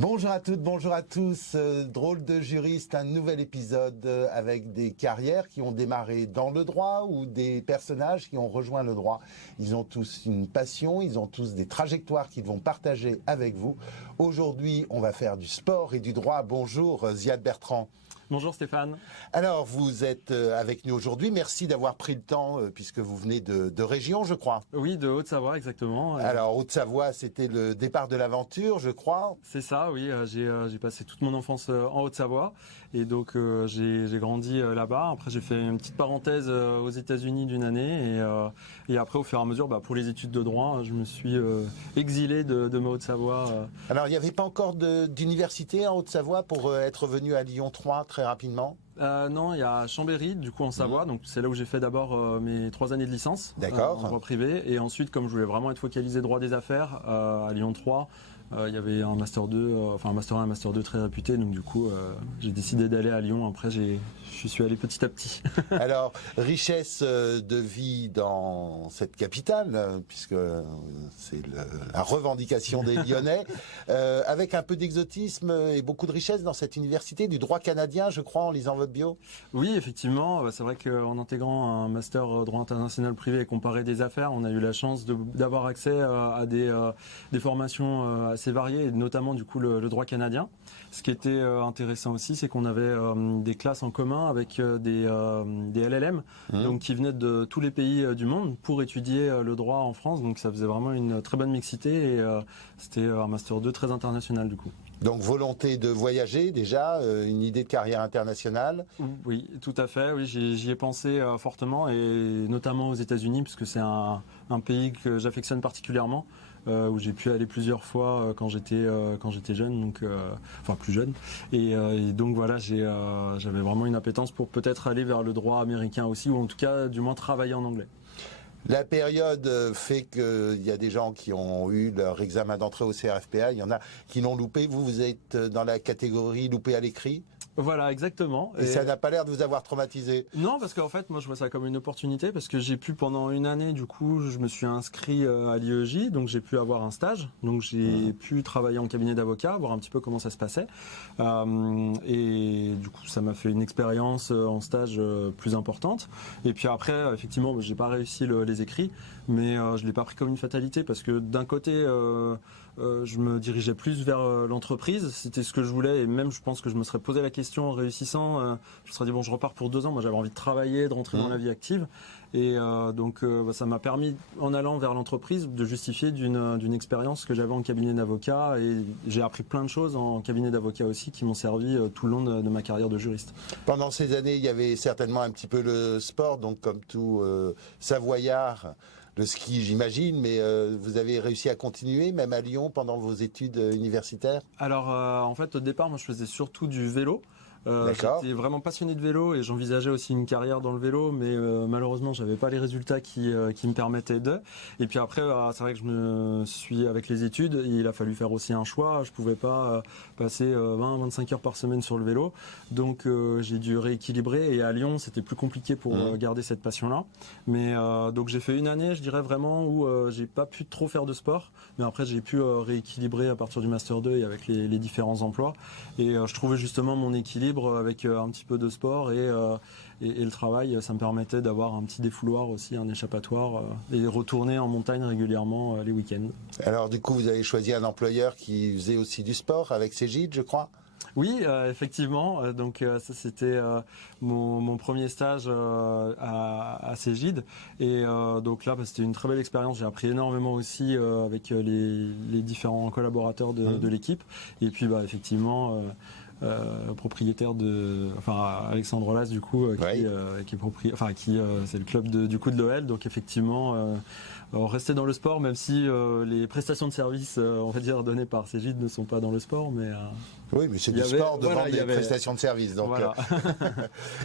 Bonjour à toutes, bonjour à tous. Drôle de juriste, un nouvel épisode avec des carrières qui ont démarré dans le droit ou des personnages qui ont rejoint le droit. Ils ont tous une passion, ils ont tous des trajectoires qu'ils vont partager avec vous. Aujourd'hui, on va faire du sport et du droit. Bonjour Ziad Bertrand. Bonjour Stéphane. Alors, vous êtes avec nous aujourd'hui. Merci d'avoir pris le temps, puisque vous venez de région, je crois. Oui, de Haute-Savoie, exactement. Alors, Haute-Savoie, c'était le départ de l'aventure, je crois. C'est ça, oui. J'ai passé toute mon enfance en Haute-Savoie. Et donc, j'ai grandi là-bas. Après, j'ai fait une petite parenthèse aux États-Unis d'une année. Et après, au fur et à mesure, pour les études de droit, je me suis exilé de ma Haute-Savoie. Alors, il n'y avait pas encore d'université en Haute-Savoie pour être venu à Lyon 3 très rapidement? Non, il y a Chambéry, du coup en Savoie, donc c'est là où j'ai fait d'abord mes 3 années de licence en droit privé, et ensuite comme je voulais vraiment être focalisé droit des affaires à Lyon 3, il y avait un master 2, enfin un master 1 et un master 2 très réputé, donc du coup j'ai décidé d'aller à Lyon. Après je suis allé petit à petit. Alors, richesse de vie dans cette capitale, puisque c'est la revendication des Lyonnais, avec un peu d'exotisme et beaucoup de richesse dans cette université, du droit canadien, je crois, en lisant votre bio. Oui, effectivement, c'est vrai qu'en intégrant un master droit international privé et comparé des affaires, on a eu la chance d'avoir accès à des formations assez variées, et notamment du coup le droit canadien. Ce qui était intéressant aussi, c'est qu'on avait des classes en commun avec des LLM, donc qui venaient de tous les pays du monde pour étudier le droit en France. Donc ça faisait vraiment une très bonne mixité, et c'était un master 2 très international du coup. Donc volonté de voyager déjà, une idée de carrière internationale. Oui, tout à fait. Oui, j'y ai pensé fortement, et notamment aux États-Unis, puisque c'est un pays que j'affectionne particulièrement, où j'ai pu aller plusieurs fois quand j'étais jeune, donc enfin plus jeune. Et donc voilà, j'avais vraiment une appétence pour peut-être aller vers le droit américain aussi, ou en tout cas du moins travailler en anglais. La période fait qu'il y a des gens qui ont eu leur examen d'entrée au CRFPA, il y en a qui l'ont loupé. Vous êtes dans la catégorie loupé à l'écrit? Voilà, exactement. Et ça n'a pas l'air de vous avoir traumatisé? Non, parce qu'en fait, moi, je vois ça comme une opportunité, parce que j'ai pu, pendant une année, du coup, je me suis inscrit à l'IEJ, donc j'ai pu avoir un stage, donc j'ai pu travailler en cabinet d'avocat, voir un petit peu comment ça se passait, et du coup, ça m'a fait une expérience en stage plus importante. Et puis après, effectivement, j'ai pas réussi les écrits, mais je l'ai pas pris comme une fatalité, parce que d'un côté, je me dirigeais plus vers l'entreprise, c'était ce que je voulais, et même je pense que je me serais posé la question en réussissant, je me serais dit bon, je repars pour 2 ans. Moi, j'avais envie de travailler, de rentrer dans la vie active, et donc ça m'a permis, en allant vers l'entreprise, de justifier d'une expérience que j'avais en cabinet d'avocat, et j'ai appris plein de choses en cabinet d'avocat aussi qui m'ont servi tout le long de ma carrière de juriste. Pendant ces années, il y avait certainement un petit peu le sport, donc comme tout Savoyard, le ski, j'imagine, mais vous avez réussi à continuer, même à Lyon, pendant vos études universitaires? Alors, en fait, au départ, moi, je faisais surtout du vélo. J'étais vraiment passionné de vélo, et j'envisageais aussi une carrière dans le vélo, mais malheureusement j'avais pas les résultats qui me permettaient de. Et puis après, c'est vrai que je me suis, avec les études, il a fallu faire aussi un choix. Je pouvais pas passer 20-25 heures par semaine sur le vélo, donc j'ai dû rééquilibrer, et à Lyon c'était plus compliqué pour garder cette passion-là. Mais donc j'ai fait une année, je dirais vraiment, où j'ai pas pu trop faire de sport, mais après j'ai pu rééquilibrer à partir du master 2 et avec les différents emplois, et je trouvais justement mon équilibre avec un petit peu de sport et le travail. Ça me permettait d'avoir un petit défouloir aussi, un échappatoire, et retourner en montagne régulièrement les week-ends. Alors du coup, vous avez choisi un employeur qui faisait aussi du sport avec Cégide, je crois? Oui, effectivement. Donc ça, c'était mon premier stage à Cégide, et donc là, c'était une très belle expérience. J'ai appris énormément aussi avec les différents collaborateurs de l'équipe, et puis effectivement. Propriétaire Alexandre Las, du coup, qui est propriétaire, c'est le club du coup de l'OL, donc effectivement rester dans le sport, même si les prestations de service, on va dire, données par Cégide ne sont pas dans le sport, mais oui, mais c'est du sport de vendre des prestations de service, donc voilà.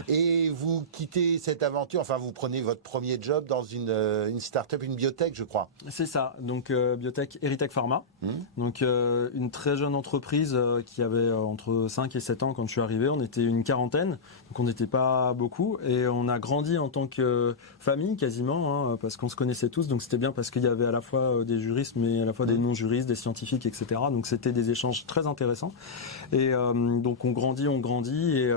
Et vous quittez cette aventure, enfin vous prenez votre premier job dans une start-up, une biotech, je crois. C'est ça, donc biotech Erytech Pharma, donc une très jeune entreprise qui avait entre 5 5 et 7 ans quand je suis arrivé, on était une quarantaine, donc on n'était pas beaucoup et on a grandi en tant que famille quasiment, hein, parce qu'on se connaissait tous, donc c'était bien parce qu'il y avait à la fois des juristes mais à la fois des non-juristes, des scientifiques, etc. Donc c'était des échanges très intéressants et donc on grandit et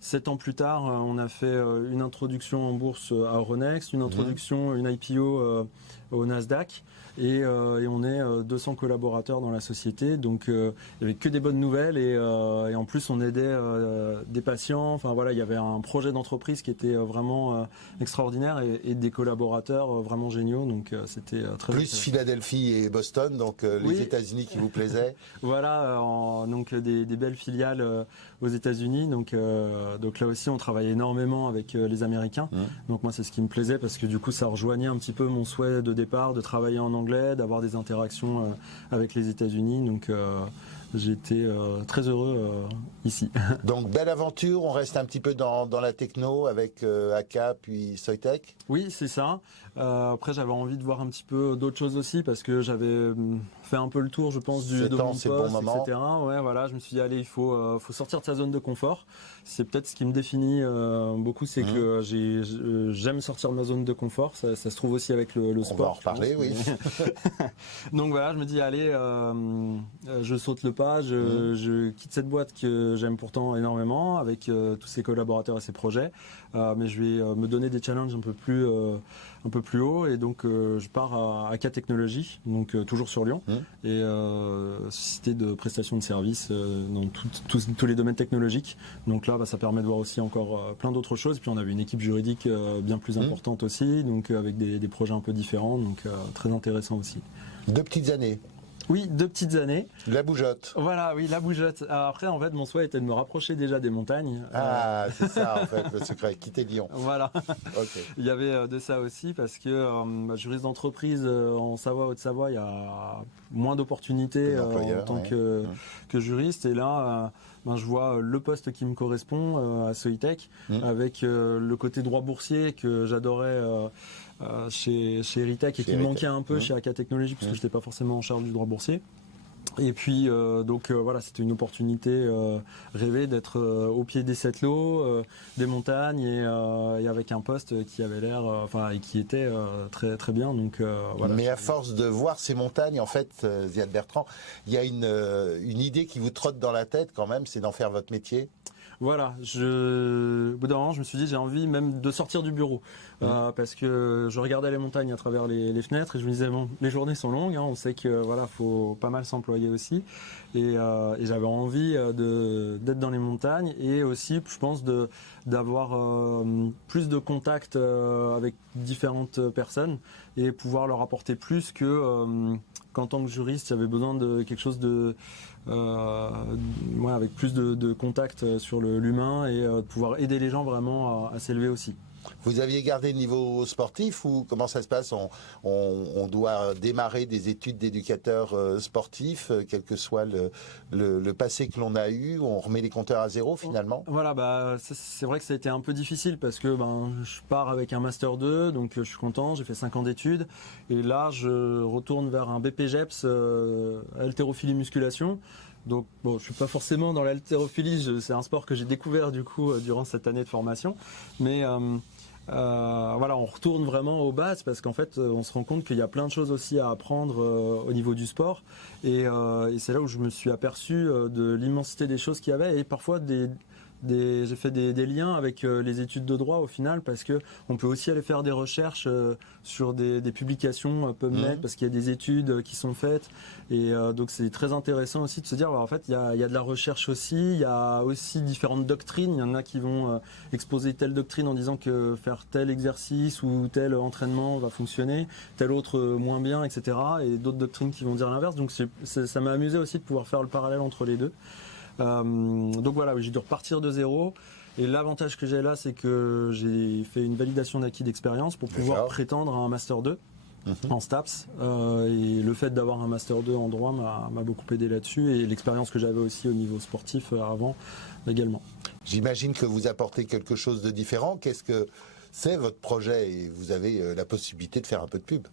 7 ans plus tard, on a fait une introduction en bourse à Euronext, une introduction, une IPO au Nasdaq. Et on est 200 collaborateurs dans la société, donc il n'y avait que des bonnes nouvelles et en plus on aidait des patients. Enfin voilà, il y avait un projet d'entreprise qui était vraiment extraordinaire et des collaborateurs vraiment géniaux, donc c'était très plus Philadelphie et Boston, donc les États-Unis qui vous plaisaient. Voilà, donc des belles filiales aux États-Unis, donc là aussi on travaillait énormément avec les Américains. Donc moi c'est ce qui me plaisait parce que du coup ça rejoignait un petit peu mon souhait de départ de travailler en anglais, d'avoir des interactions avec les États-Unis. Donc j'étais très heureux ici. Donc belle aventure, on reste un petit peu dans la techno avec Aka puis Soitec. Oui, c'est ça. Après j'avais envie de voir un petit peu d'autres choses aussi parce que j'avais fait un peu le tour, je pense, de mon poste, bon moment. etc. Ouais, voilà, je me suis dit allez, il faut sortir de sa zone de confort. C'est peut-être ce qui me définit beaucoup, c'est que j'aime sortir de ma zone de confort. Ça se trouve aussi avec le sport. On va en reparler, oui. Donc voilà, je me dis allez, je saute le pas, je quitte cette boîte que j'aime pourtant énormément avec tous ses collaborateurs et ses projets, mais je vais me donner des challenges un peu plus haut et donc je pars à Aka Technologies, donc toujours sur Lyon, et société de prestation de services dans tous les domaines technologiques. Donc là, ça permet de voir aussi encore plein d'autres choses. Puis on avait une équipe juridique bien plus importante aussi, donc avec des projets un peu différents, donc très intéressant aussi. 2 petites années. Oui, 2 petites années. La bougeotte. Voilà, oui, la bougeotte. Alors après, en fait, mon souhait était de me rapprocher déjà des montagnes. Ah, c'est ça, en fait, le secret. Quitter Lyon. Voilà. Okay. Il y avait de ça aussi parce que juriste d'entreprise en Savoie, Haute-Savoie, il y a moins d'opportunités en tant que juriste. Et là, je vois le poste qui me correspond à Soitec avec le côté droit boursier que j'adorais chez Eritech et qui me manquait un peu chez Aka Technologies parce que je n'étais pas forcément en charge du droit boursier. Et puis voilà, c'était une opportunité rêvée d'être au pied des 7 lots, des montagnes et avec un poste qui avait l'air, et qui était très très bien. Donc voilà. Mais à force de voir ces montagnes, en fait, Ziad Bertrand, il y a une idée qui vous trotte dans la tête quand même, c'est d'en faire votre métier. Voilà, au bout d'un moment, je me suis dit j'ai envie même de sortir du bureau parce que je regardais les montagnes à travers les fenêtres et je me disais bon, les journées sont longues, hein, on sait que voilà, faut pas mal s'employer aussi et j'avais envie d'être dans les montagnes et aussi, je pense, d'avoir plus de contacts avec différentes personnes et pouvoir leur apporter plus qu'en tant que juriste, j'avais besoin de quelque chose avec plus de contact sur l'humain et de pouvoir aider les gens vraiment à s'élever aussi. Vous aviez gardé le niveau sportif ou comment ça se passe ? On doit démarrer des études d'éducateur sportif, quel que soit le passé que l'on a eu, on remet les compteurs à zéro finalement ? Voilà, c'est vrai que ça a été un peu difficile parce que je pars avec un Master 2, donc je suis content, j'ai fait 5 ans d'études et là je retourne vers un BPGEPS haltérophilie musculation. Donc je suis pas forcément dans l'haltérophilie, c'est un sport que j'ai découvert du coup durant cette année de formation, mais on retourne vraiment aux bases parce qu'en fait on se rend compte qu'il y a plein de choses aussi à apprendre au niveau du sport et c'est là où je me suis aperçu de l'immensité des choses qu'il y avait et parfois j'ai fait des liens avec les études de droit au final parce que on peut aussi aller faire des recherches sur des publications PubMed parce qu'il y a des études qui sont faites et donc c'est très intéressant aussi de se dire en fait il y a de la recherche aussi, il y a aussi différentes doctrines, il y en a qui vont exposer telle doctrine en disant que faire tel exercice ou tel entraînement va fonctionner, tel autre moins bien, etc. et d'autres doctrines qui vont dire l'inverse, donc ça m'a amusé aussi de pouvoir faire le parallèle entre les deux. Donc voilà, j'ai dû repartir de zéro et l'avantage que j'ai là c'est que j'ai fait une validation d'acquis d'expérience pour pouvoir prétendre à un Master 2 en STAPS et le fait d'avoir un Master 2 en droit m'a beaucoup aidé là-dessus et l'expérience que j'avais aussi au niveau sportif avant également. J'imagine que vous apportez quelque chose de différent. Qu'est-ce que c'est votre projet et vous avez la possibilité de faire un peu de pub.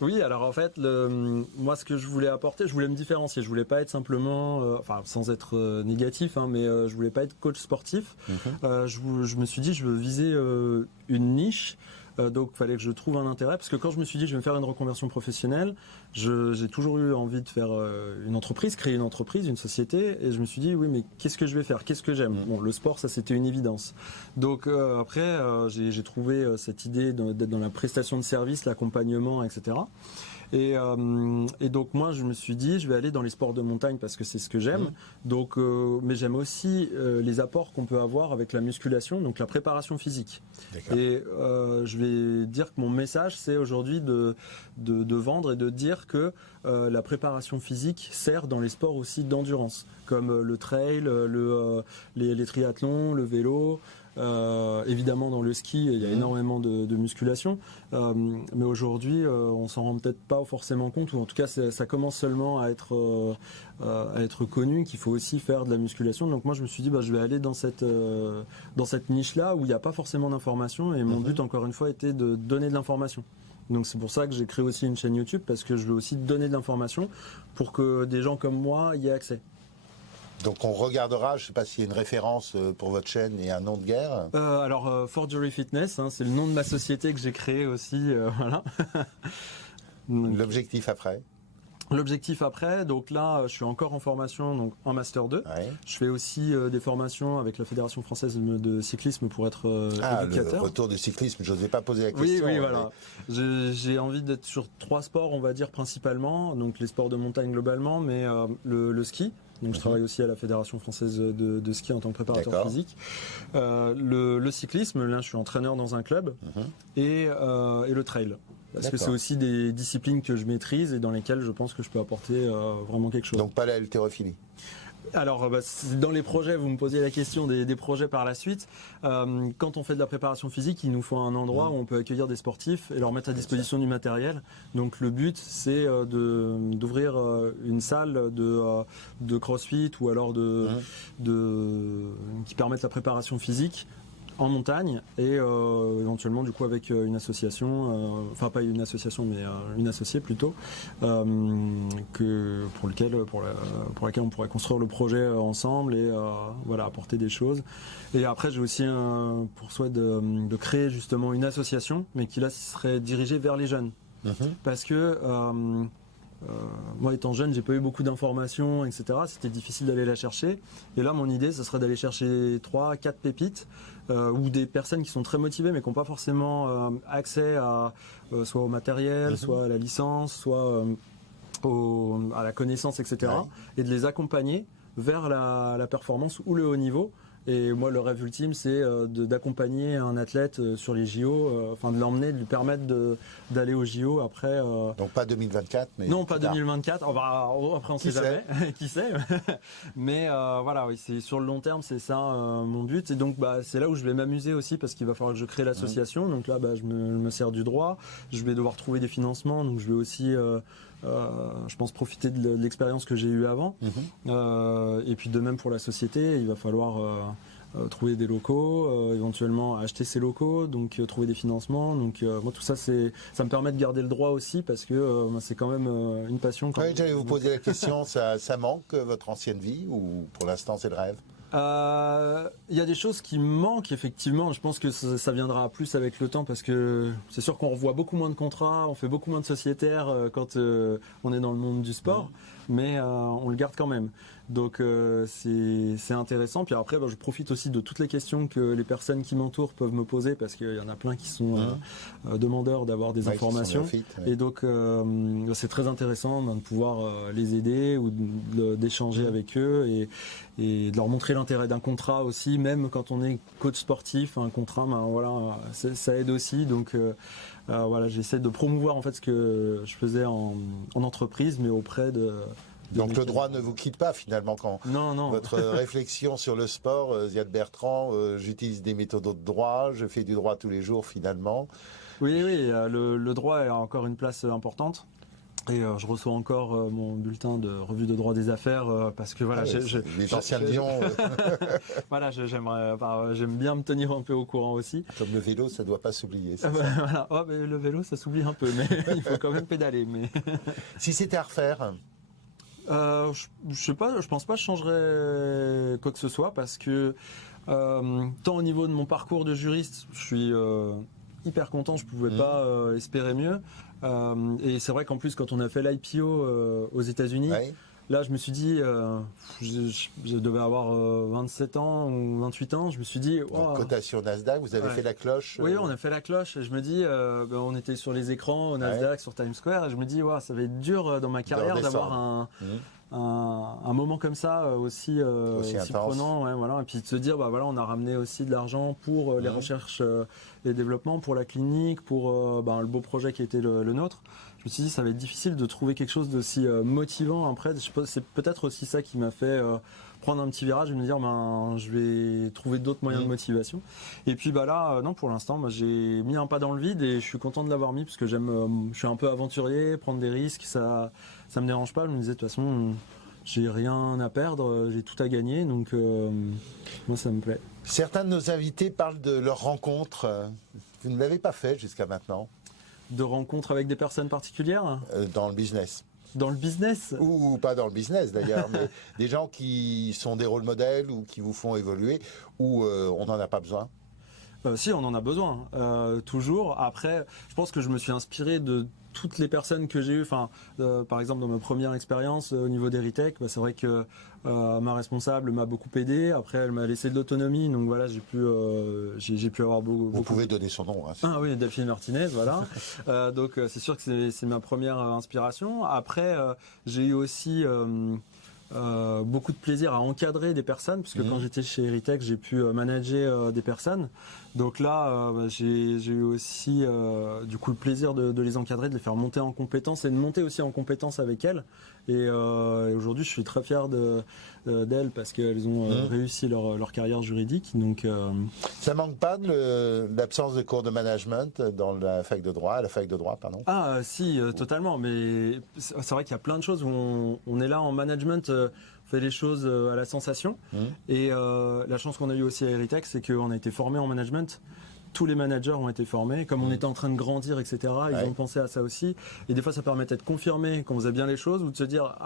Oui, alors en fait, moi ce que je voulais apporter, je voulais me différencier. Je voulais pas être simplement, sans être négatif, mais je voulais pas être coach sportif. Je me suis dit, je veux viser une niche. Donc il fallait que je trouve un intérêt, parce que quand je me suis dit je vais me faire une reconversion professionnelle, j'ai toujours eu envie de faire une entreprise, créer une entreprise, une société, et je me suis dit oui, mais qu'est-ce que je vais faire, qu'est-ce que j'aime? Bon, le sport, ça c'était une évidence. Donc après j'ai trouvé cette idée d'être dans la prestation de service, l'accompagnement, etc. Et donc moi je me suis dit je vais aller dans les sports de montagne parce que c'est ce que j'aime. Donc mais j'aime aussi les apports qu'on peut avoir avec la musculation, donc la préparation physique. Et je vais dire que mon message c'est aujourd'hui de vendre et de dire que la préparation physique sert dans les sports aussi d'endurance, comme le trail, les triathlons, le vélo. Évidemment dans le ski il y a énormément de musculation, mais aujourd'hui on s'en rend peut-être pas forcément compte, ou en tout cas ça commence seulement à être connu qu'il faut aussi faire de la musculation. Donc moi je me suis dit je vais aller dans cette niche là où il n'y a pas forcément d'information, et mon but encore une fois était de donner de l'information. Donc c'est pour ça que j'ai créé aussi une chaîne YouTube, parce que je veux aussi donner de l'information pour que des gens comme moi y aient accès. Donc on regardera, je ne sais pas s'il y a une référence pour votre chaîne et un nom de guerre. Alors Forgery Fitness, c'est le nom de ma société que j'ai créée aussi. Voilà. L'objectif après? L'objectif après, donc là, je suis encore en formation, donc en Master 2. Ouais. Je fais aussi des formations avec la Fédération française de cyclisme pour être éducateur. Le retour du cyclisme, je n'osais pas poser la question. Oui, voilà. J'ai envie d'être sur 3 sports, on va dire, principalement. Donc les sports de montagne globalement, mais le ski. Donc je travaille aussi à la Fédération française de ski en tant que préparateur physique. Le cyclisme, là je suis entraîneur dans un club, et le trail. Parce que c'est aussi des disciplines que je maîtrise et dans lesquelles je pense que je peux apporter vraiment quelque chose. Donc pas la haltérophilie? Alors, dans les projets, vous me posiez la question des projets par la suite. Quand on fait de la préparation physique, il nous faut un endroit où on peut accueillir des sportifs et leur mettre à disposition du matériel. Donc le but, c'est d'ouvrir une salle de CrossFit ou alors qui permettent la préparation physique en montagne, et éventuellement du coup avec une association, enfin pas une association mais une associée plutôt, pour laquelle on pourrait construire le projet ensemble et voilà, apporter des choses. Et après j'ai aussi pour souhait de créer justement une association, mais qui là serait dirigée vers les jeunes, parce que moi étant jeune, j'ai pas eu beaucoup d'informations, etc. C'était difficile d'aller la chercher. Et là, mon idée, ce serait d'aller chercher 3-4 pépites, ou des personnes qui sont très motivées mais qui n'ont pas forcément accès soit au matériel, soit à la licence, soit à la connaissance, etc. Et de les accompagner vers la performance ou le haut niveau. Et moi, le rêve ultime, c'est d'accompagner un athlète sur les JO, de l'emmener, de lui permettre d'aller aux JO après. Donc pas 2024, mais non, pas 2024. Après, on sait jamais. Qui sait. Mais voilà, oui, c'est sur le long terme, c'est ça mon but. Et donc, c'est là où je vais m'amuser aussi, parce qu'il va falloir que je crée l'association. Donc là, je me sers du droit. Je vais devoir trouver des financements. Donc je vais aussi je pense profiter de l'expérience que j'ai eue avant. Et puis de même pour la société, il va falloir trouver des locaux, éventuellement acheter ces locaux, donc trouver des financements. Donc moi tout ça, ça me permet de garder le droit aussi, parce que c'est quand même une passion. J'allais vous poser la question, ça manque votre ancienne vie, ou pour l'instant c'est le rêve? Il y a des choses qui me manquent effectivement. Je pense que ça viendra plus avec le temps, parce que c'est sûr qu'on revoit beaucoup moins de contrats, on fait beaucoup moins de sociétaires quand on est dans le monde du sport, mais on le garde quand même. Donc c'est intéressant. Puis après, je profite aussi de toutes les questions que les personnes qui m'entourent peuvent me poser, parce qu'il y en a plein qui sont demandeurs d'avoir des informations. Et donc c'est très intéressant de pouvoir les aider ou d'échanger avec eux, et de leur montrer l'intérêt d'un contrat aussi, même quand on est coach sportif. Un contrat, voilà, ça aide aussi. Donc voilà, j'essaie de promouvoir en fait ce que je faisais en entreprise, mais auprès de. Donc le droit ne vous quitte pas finalement quand non. Votre réflexion sur le sport, Ziad Bertrand, j'utilise des méthodes de droit, je fais du droit tous les jours finalement. Oui, le droit a encore une place importante. Et je reçois encore mon bulletin de revue de droit des affaires parce que voilà, les anciens lions. Voilà, j'aime bien me tenir un peu au courant aussi. Comme le vélo, ça ne doit pas s'oublier. Voilà. Oh, mais le vélo, ça s'oublie un peu, mais il faut quand même pédaler. Mais si c'était à refaire, je sais pas, je pense pas que je changerais quoi que ce soit parce que tant au niveau de mon parcours de juriste, je suis hyper content, je pouvais pas espérer mieux. Et c'est vrai qu'en plus, quand on a fait l'IPO aux États-Unis, là, je me suis dit, je devais avoir 27 ans ou 28 ans, je me suis dit... Donc, cotation Nasdaq, vous avez fait la cloche Oui, on a fait la cloche, et je me dis, on était sur les écrans au Nasdaq, sur Times Square, et je me dis, ça va être dur dans ma carrière d'avoir un moment comme ça aussi prenant, voilà. Et puis de se dire on a ramené aussi de l'argent pour les recherches, les développements, pour la clinique, pour le beau projet qui était le nôtre. Je me suis dit ça va être difficile de trouver quelque chose d'aussi motivant après. C'est peut-être aussi ça qui m'a fait prendre un petit virage et me dire je vais trouver d'autres moyens de motivation. Et puis là non, pour l'instant j'ai mis un pas dans le vide et je suis content de l'avoir mis parce que je suis un peu aventurier, prendre des risques, ça me dérange pas. Je me disais de toute façon j'ai rien à perdre, j'ai tout à gagner, donc moi ça me plaît. Certains de nos invités parlent de leurs rencontres. Vous ne l'avez pas fait jusqu'à maintenant? De rencontres avec des personnes particulières? Dans le business. Dans le business? Ou pas dans le business d'ailleurs, mais des gens qui sont des rôles modèles ou qui vous font évoluer, ou on n'en a pas besoin? Si, on en a besoin, toujours. Après, je pense que je me suis inspiré de toutes les personnes que j'ai eues. Par exemple, dans ma première expérience au niveau d'Heritech, c'est vrai que ma responsable m'a beaucoup aidé. Après, elle m'a laissé de l'autonomie, donc voilà, j'ai pu avoir beaucoup. Vous pouvez donner son nom. Ah oui, Delphine Martinez, voilà. Donc c'est sûr que c'est ma première inspiration. Après, j'ai eu aussi beaucoup de plaisir à encadrer des personnes, puisque quand j'étais chez Heritech, j'ai pu manager des personnes. Donc là, j'ai eu aussi du coup le plaisir de les encadrer, de les faire monter en compétences et de monter aussi en compétences avec elles. Et aujourd'hui, je suis très fier d'elles parce qu'elles ont réussi leur carrière juridique. Donc, ça manque pas de l'absence de cours de management dans la fac de droit, à la fac de droit, pardon? Ah si, totalement. Mais c'est vrai qu'il y a plein de choses où on est là en management. On fait les choses à la sensation. Et la chance qu'on a eue aussi à Heritech, c'est qu'on a été formés en management. Tous les managers ont été formés. Comme on était en train de grandir, etc., ils ont pensé à ça aussi. Et des fois, ça permettait de confirmer qu'on faisait bien les choses ou de se dire,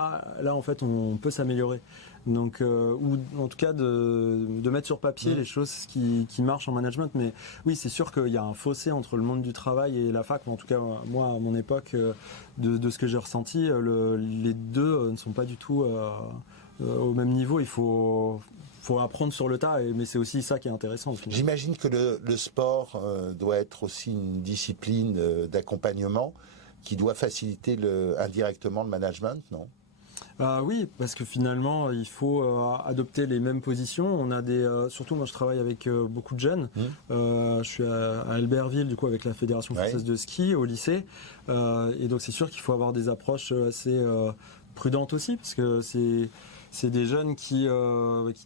là, en fait, on peut s'améliorer. Donc, ou en tout cas, de mettre sur papier les choses qui marchent en management. Mais oui, c'est sûr qu'il y a un fossé entre le monde du travail et la fac. En tout cas, moi, à mon époque, de ce que j'ai ressenti, les deux ne sont pas du tout au même niveau. Il faut apprendre sur le tas, mais c'est aussi ça qui est intéressant. J'imagine que le sport doit être aussi une discipline d'accompagnement qui doit faciliter indirectement le management, non? Oui, parce que finalement, il faut adopter les mêmes positions. On a surtout moi, je travaille avec beaucoup de jeunes. Je suis à Albertville, du coup, avec la Fédération française de ski au lycée. Et donc, c'est sûr qu'il faut avoir des approches assez prudentes aussi, parce que c'est des jeunes qui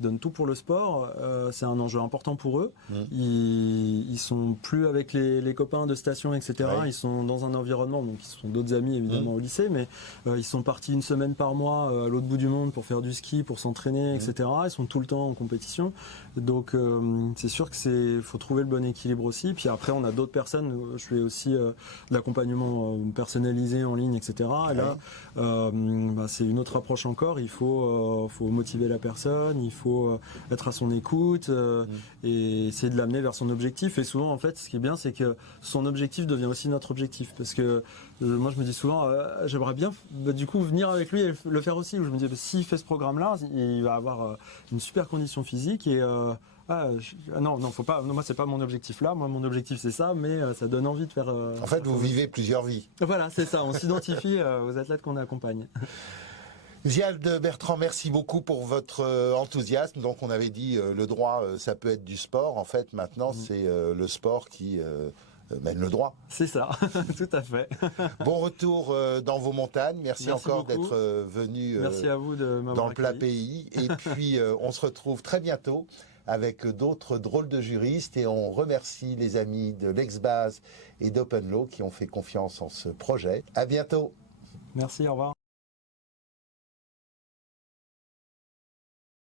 donnent tout pour le sport. C'est un enjeu important pour eux. Ils sont plus avec les copains de station, etc. Ils sont dans un environnement, donc ils sont d'autres amis évidemment au lycée, mais ils sont partis une semaine par mois à l'autre bout du monde pour faire du ski, pour s'entraîner, etc. Ils sont tout le temps en compétition. Donc c'est sûr que faut trouver le bon équilibre aussi. Puis après, on a d'autres personnes. Je fais aussi de l'accompagnement personnalisé en ligne, etc. Et là, c'est une autre approche encore. Il faut motiver la personne, il faut être à son écoute et essayer de l'amener vers son objectif. Et souvent, en fait, ce qui est bien, c'est que son objectif devient aussi notre objectif. Parce que moi, je me dis souvent, j'aimerais bien du coup venir avec lui et le faire aussi. Où je me dis, s'il fait ce programme-là, il va avoir une super condition physique et non, faut pas. Non, moi, c'est pas mon objectif là. Moi, mon objectif, c'est ça, mais ça donne envie de faire. En fait, vous vivez plusieurs vies. Voilà, c'est ça. On s'identifie aux athlètes qu'on accompagne. Ziad Bertrand, merci beaucoup pour votre enthousiasme. Donc on avait dit le droit, ça peut être du sport. En fait, maintenant, c'est le sport qui mène le droit. C'est ça, tout à fait. Bon retour dans vos montagnes. Merci encore beaucoup d'être venu merci à vous de dans le plat pays. Et puis, on se retrouve très bientôt avec d'autres drôles de juristes. Et on remercie les amis de l'Exbase et d'Open Law qui ont fait confiance en ce projet. À bientôt. Merci, au revoir.